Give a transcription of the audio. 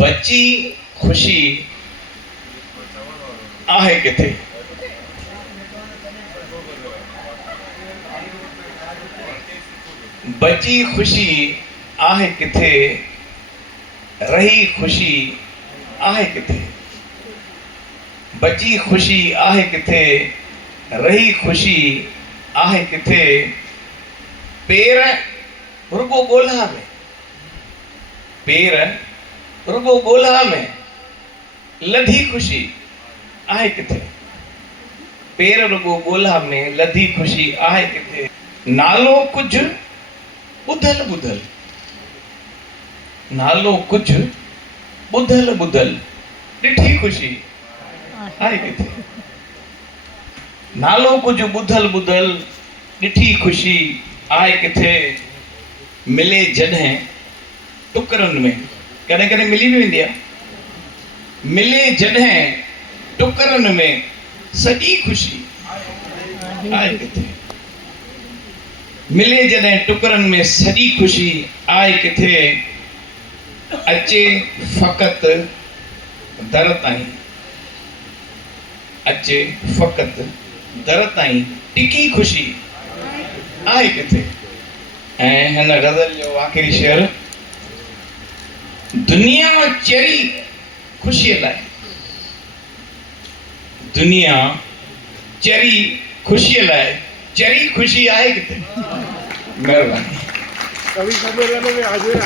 बची खुशी आहे किथे? बची खुशी आहे किथे? रही खुशी आहे किथे? बची खुशी आहे किथे? रही खुशी आहे किथे? पेर रुगो ॻोल्हा में, पेर रुगो ॻोल्हा में, लधी खुशी आहे किथे? पेर रुगो ॻोल्हा में, लधी खुशी आहे किथे? नालो कुझु ॿुधल ॿुधल, नालो कुझु ॿुधल ॿुधल, ॾिठी खुशी आहे किथे? नालो कुझु ॿुधल ॿुधल, ॾिठी खुशी आहे किथे? मिले जॾहिं टुकरनि में, कॾहिं कॾहिं मिली बि वेंदी आहे। मिले जॾहिं टुकरनि में, सॼी खुशी आहे किथे? मिले जॾहिं टुकरनि में, सॼी खुशी आहे किथे? अचे फ़क़त दर ताईं, अचे फ़क़त दर ताईं, टिकी खुशी आहे किथे? ऐं हिन ग़ज़ल जो आख़िरी शेर, दुनिया चरी खुशीअ लाइ, दुनिया चरी खुशीअ लाइ, चरी खुशी आहे किथे? महिरबानी। कवि सम्मेलन में हाज़िर